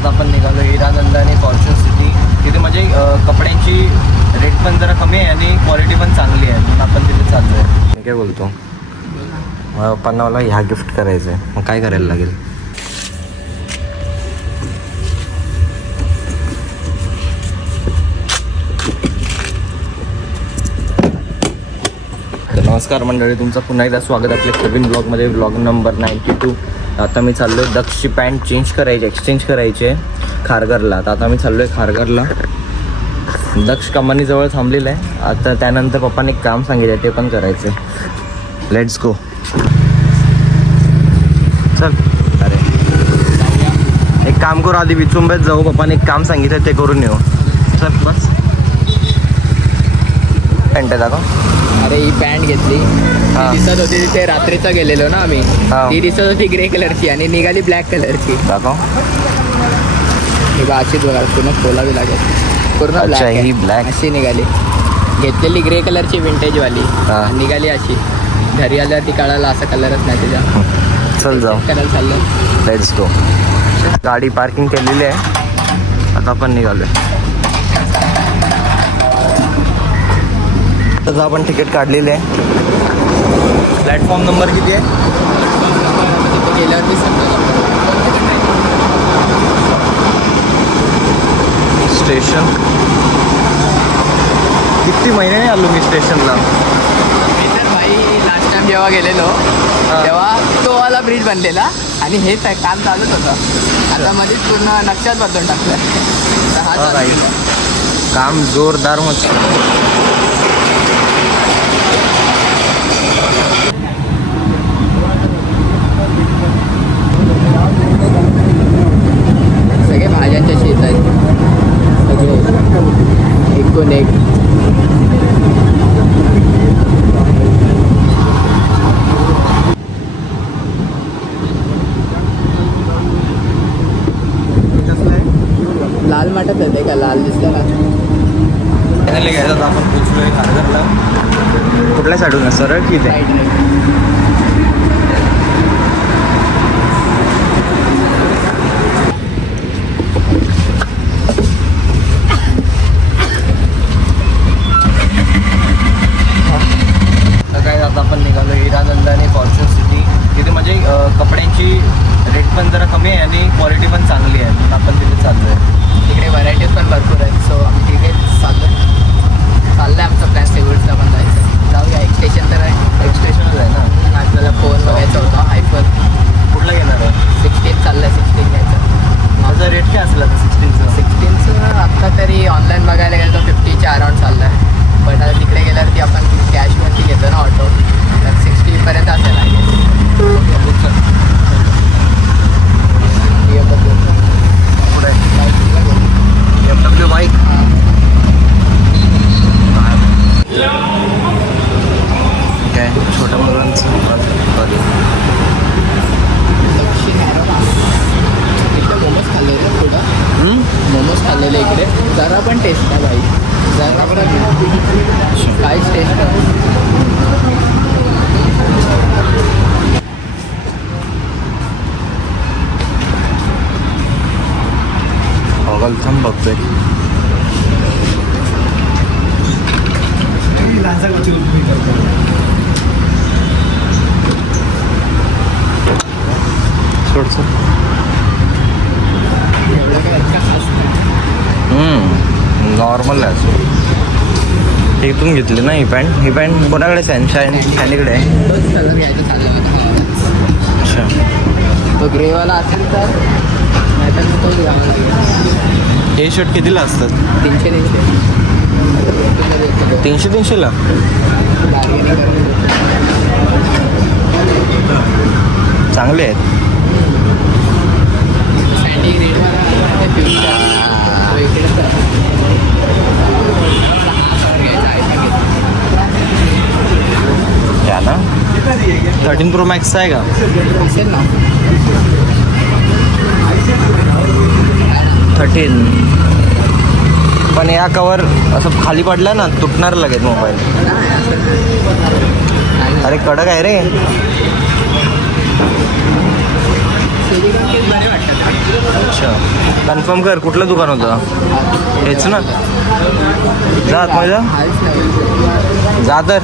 आता आपण निघालो हिरानंद आणि फॉर्च्यून सिटी. तिथे म्हणजे कपड्यांची रेट पण जरा कमी आहे आणि क्वालिटी पण चांगली आहे, म्हणून आपण तिथे चाललो आहे. मी काय बोलतो, मला पप्पांना मला ह्या गिफ्ट करायचं आहे, मग काय करायला लागेल? नमस्कार मंडळी, तुमचं पुन्हा एकदा स्वागत आपल्या नवीन ब्लॉगमध्ये, ब्लॉग नंबर 92. आता मी चाललो आहे दक्षची पॅन्ट चेंज करायची, एक्सचेंज करायची आहे खारघरला. तर आता मी चाललो आहे खारघरला. दक्ष कंपनीजवळ थांबलेलं आहे. आता त्यानंतर पप्पाने एक काम सांगितलं आहे, ते पण करायचं आहे. Let's go. चल. अरे एक काम करू, आधी विचुंबेत जाऊ. पप्पाने एक काम सांगितलं ते करून येऊ. चल बस. पॅन्ट दाखव. अरे ही पॅन्ट घेतली, दिसत होती तिथे रात्रीचा गेलेलो ना आम्ही. ती दिसत होती ग्रे कलरची आणि निघाली ब्लॅक कलरची. दाखव. अशी बघा, पूर्ण खोलावी लागेल. पूर्ण ब्लॅक अशी निघाली. घेतलेली ग्रे कलरची विंटेजवाली, निघाली अशी. घरी आल्यावर ती कळाला असा कलरच नाही तिचा. चल जाऊ. कलर चाललं. Let's go. गाडी पार्किंग केलेली आहे, आता आपण निघालोय. तर आपण तिकीट काढलेली आहे. प्लॅटफॉर्म नंबर किती आहे? तिथे गेल्यावरती स्टेशन. किती महिन्याने आलो मी स्टेशनला. तर भाई लास्ट टाइम जेव्हा गेलेलो तेव्हा तो वाला ब्रिज बनलेला आणि हे काम चालूच होतं. आता मध्येच पूर्ण नक्षात बदलून टाकलं. काम जोरदार मग. सगळे भाज्यांच्या शेत आहेत, सगळे एकूण एक. लाल माठात येते का? लाल दिसलं ना. फायनली घ्यायचं तर आपण पोचलोय खारघरला. कुठल्या साईडून आहे, सरळ की ते? काय आता आपण निघालो हिरानंद आणि फॉर्च्यून सिटी. तिथे म्हणजे कपड्यांची रेट पण जरा कमी आहे आणि क्वालिटी पण चांगली आहे, म्हणून आपण तिथे चाललो आहे. तिकडे व्हरायटीज पण भरपूर आहेत. सो आम्ही तिकडे चाललं आहे आमचा प्लॅन सिव्हिल्सला पण जायचं. जाऊया. एक स्टेशन तर आहे. एक स्टेशनच आहे ना. आपल्याला फोन बघायचा होता आयफोन. कुठला घेणार आहे? 16 चाललं आहे. 16 घ्यायचं. माझा रेट काय असला तर 16चं आत्ता तरी ऑनलाईन बघायला गेलं तर 50च्या अराउंड चाललं आहे. बट आता तिकडे गेल्यावरती आपण कॅशवरती घेतो ना ऑटो, तर 60पर्यंत असेल आहे. पुढे BMW बाईक. काय छोट्या मुलांचं इकडे मोमोज खाल्लेले पुढं. मोमोज खाल्लेले इकडे. जरा पण टेस्ट नाही भाई, जरा पण काहीच टेस्ट नाही. थांब बघतोय. सोडचं. नॉर्मल आहे. इथून घेतली ना ही पॅन्ट. ही पॅन्ट कोणाकडे शॅनीकडे आहे. तोच कलर घ्यायचा चालला होता. अच्छा. तो ग्रेवाला असेल तर, नाही तर तोच घ्यावा लागेल. हे शर्ट कितीला असतात? 300-300ला. चांगले आहेत. सँडी ग्रेडवाला घ्या ना. 13 Pro Max आहे का? असेल ना. 13. पण या कवर असं खाली पडला ना तुटणार लगेच मोबाईल. अरे कडक आहे रे. बरे वाटतात. अच्छा कन्फर्म कर कुठलं दुकान होतं हेच ना जा माझा हाच नाही जा तर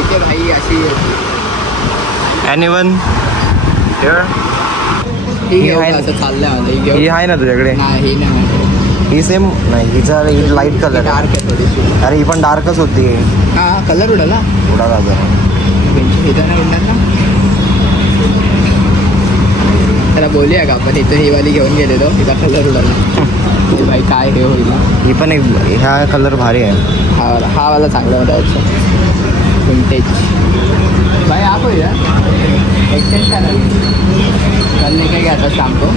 इथे भाई अशी एनीवन ही घेऊ का असं चाललंय मला ही घेऊ ही आहे ना तुझ्याकडे नाही ही नाही माझ्याकडे. ही सेम नाही हिचा ही लाईट कलर डार्क आहे थोडीशी अरे ही पण डार्कच होती हा कलर उडाला थोडा जागा इथं नाही उडणार ना त्याला बोलूया का आपण इथं ही वाली घेऊन गेलेलो तिचा कलर उडाला हे भाई काय हे होईल ही पण एक ह्या कलर भारी आहे हा वाला चांगला होता विंटेज भाई आप होईल एक्सचेंज का नाही कल लेके गया था शाम को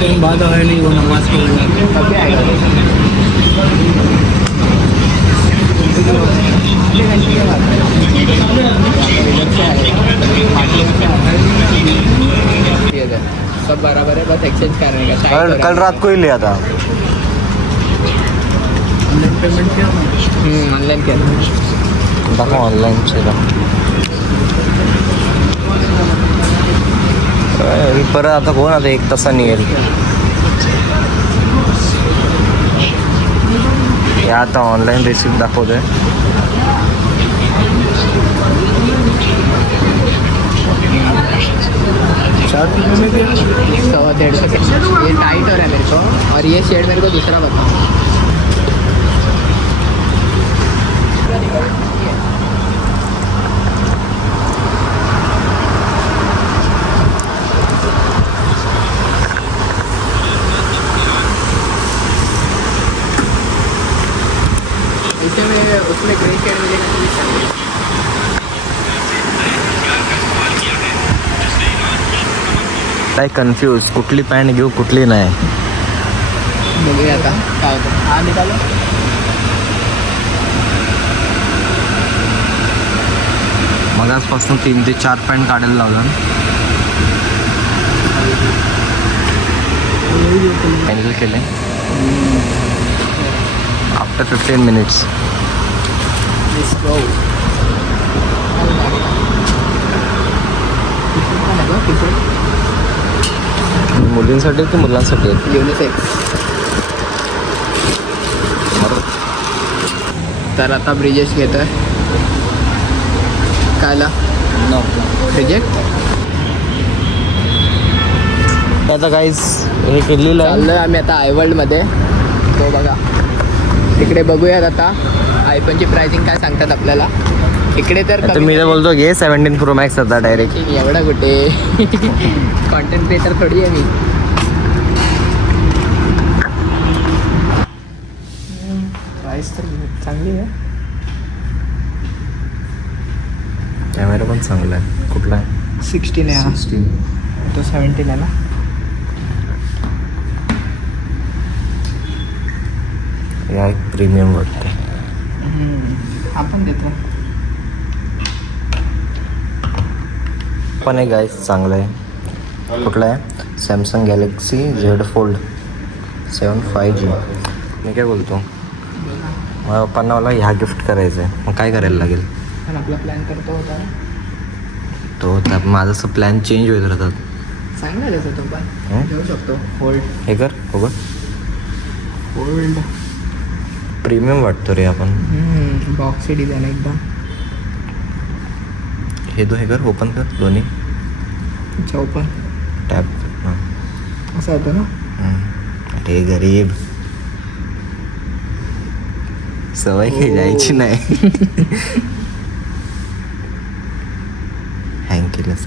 टाइम बाद आया नहीं वो नमाज पढ़ने कभी आएगा सब बराबर है बस एक्सचेंज करने का कल रात को ही लिया था पेमेंट किया ऑनलाइन किया दाखव ऑनलाईन परत आता कोण आता एक तासाने येईल हे आता ऑनलाईन रिसिप्ट दाखवतोय में भी 100-150 ये टाइट हो रहा है मेरे को और ये शेड मेरे को दूसरा बता इसे में उसमें ग्रे शेड मिलेगा काय कन्फ्यूज कुठली पॅन्ट घेऊ कुठली नाही बघूया आता काय होतं हा निघालो मगाचपासून 3 ते 4 पॅन्ट काढायला लावला कॅन्सल केले आफ्टर 15 मिनिट्स Let's go. मुलींसाठी की मुलांसाठी आहेत? युनिसेक्स तर आता ब्रिजेश घेतोय कायला रिजेक्ट आता काहीच हे केलेलं आहे चाललोय आम्ही आता आयवर्ल्डमध्ये तो बघा तिकडे बघूयात आता आयफोनची प्राइसिंग काय सांगतात आपल्याला इकडे तर आता मी तर बोलतो घे 17 Pro Max आता डायरेक्ट एवढा कुठे कॉन्टेंट क्रिएटर थोडी आहे मी प्राइस तर चांगली आहे कॅमेरा पण चांगला आहे कुठला आहे 16 आहे हा 16 तो 17 आहे ना या एक प्रीमियम वाटते आपण देतो पण आहे गाईस चांगलं आहे कुठला आहे Samsung Galaxy Z Fold 7 5G मी काय बोलतो मला पप्पांना मला ह्या गिफ्ट करायचं आहे मग काय करायला लागेल पण आपला प्लॅन करतो होता तो आता माझं असं प्लॅन चेंज होत राहतात चांगला देतो तो पण हं? घेऊ शकतो होल्ड हे कर हो बघ होल्ड प्रीमियम वाटतो रे आपण बॉक्सची डिझाईन एकदम हे कर ओपन कर दोन्ही चौपन टॅब असं होतं ना अरे गरीब सवय काही जायची नाही हँग केलंस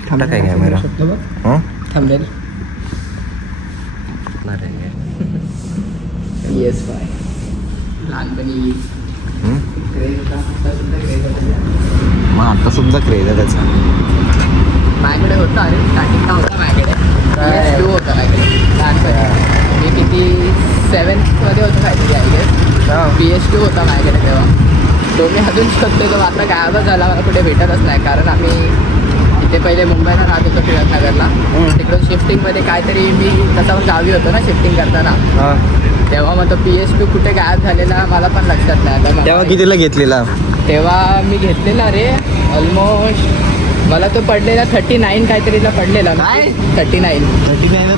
कुठला काय कॅमेरा थांबेल नाही येस बाय लहानपणी क्रेज होता आता सुद्धा क्रेज होता मग आता सुद्धा क्रेज आहे त्याचा माझ्याकडे होता अरे स्टार्टिंगला होता माझ्याकडे PS2 होता माझ्याकडे लहानपणी मी किती 7th होतो काहीतरी आय गेस PS2 होता माझ्याकडे तेव्हा तो मी अजून शोधते तो आता गायबच झाला मला कुठे भेटतच नाही कारण आम्ही इथे पहिले मुंबईला राहत होतो टिळकनगरला. तिकडून शिफ्टिंगमध्ये काहीतरी मी तसा पण गावी होतो ना शिफ्टिंग करताना, हा. तेव्हा मग तो PSP कुठे गायब झालेला मला पण लक्षात नाही आता. तेव्हा कितीला घेतलेला? तेव्हा मी घेतलेला रे ऑलमोस्ट, मला तो पडलेला 39 काहीतरीला पडलेला. काय? 39.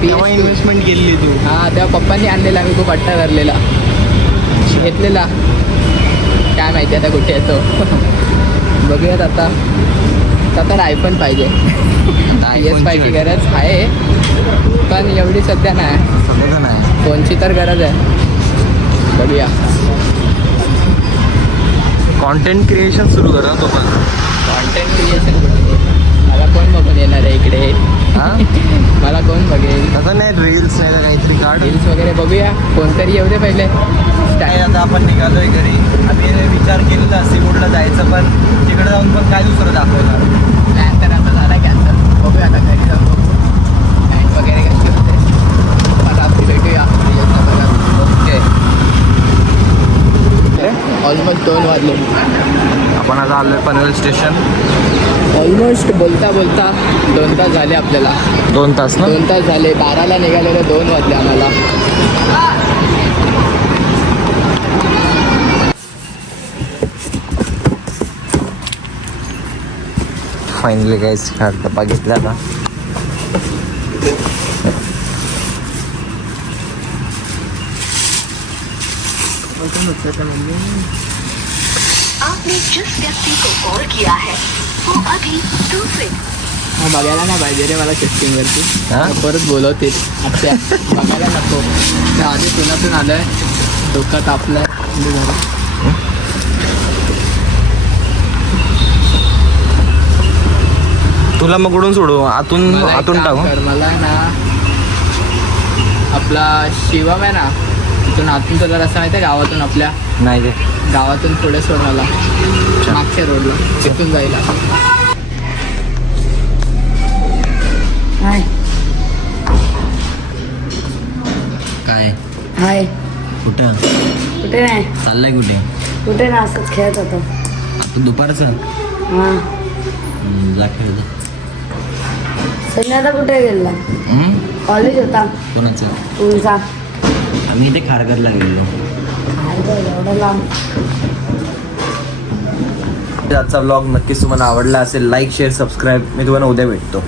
तेव्हा इन्व्हेस्टमेंट केली तू? हां, तेव्हा पप्पांनी आणलेला, मी खूप अट्टा धरलेला घेतलेला. काय माहिती आता कुठे येतो. बघूयात आता. तर आयफोन पाहिजे. PS5 ची गरज आहे पण एवढी सध्या नाही. सध्या नाही. फोनची तर गरज आहे. बघूया. कॉन्टेंट क्रिएशन सुरू करा तो पण. कॉन्टेंट क्रिएशन कुठे, मला कोण बघून येणार आहे इकडे. हा? मला कोण बघेल. तसं नाही, रील्स नाही तर काहीतरी काढ. रील्स वगैरे बघूया. कोणतरी येऊ दे पहिले. काय आता आपण निघालोय घरी. आम्ही विचार केलेला सीवूडला जायचं, पण तिकडे जाऊन पण काय दुसरं दाखवणार. प्लॅन तर आता झाला कॅन्सल. बघूया आता घरी जाऊन बघू टाईम वगैरे कशी होते. आता आपण भेटूया. ओके. ऑलमोस्ट 2 वाजले. आपण आता आलोय पनवेल स्टेशन. ऑलमोस्ट बोलता बोलता 2 तास झाले आपल्याला. 2 तास ना? 2 तास झाले. 12ला निघालेलं, 2 वाजले आम्हाला. फायनली गाईस डब्बा घेतला आता. आपने जिस व्यक्ति को कॉल किया है वो अभी दूसरे बघायला नाही पाहिजे रे मला शिफ्टिंगवरती. हा? परत बोलवतील. अच्छा बघायला नको. त्या आधी पुण्यातून आलंय, डोकं तापलंय. तुला मग कुठून सोडू? आतून टाकू. मला ना आपला शिवम आहे ना, तिथून आतून तुला रस्ता माहिती आहे गावातून, आपल्या नाही ते गावातून पुढे सोड मला मागच्या रोडला, तिथून जायला. हाय काय? हाय. कुठं कुठे नाही, चाललंय? कुठे? कुठे ना, असंच खेळत होतो. आता दुपारचं? हां. जा खेळ जा. संध्याता कुठे गेला? कॉलेज होता कोणाचं? तुमचा. आम्ही इथे खारघरला गेलो. एवढं लांब. आजचा व्लॉग नक्कीच तुम्हाला आवडला असेल. Like, share, subscribe. मी तुम्हाला उद्या भेटतो.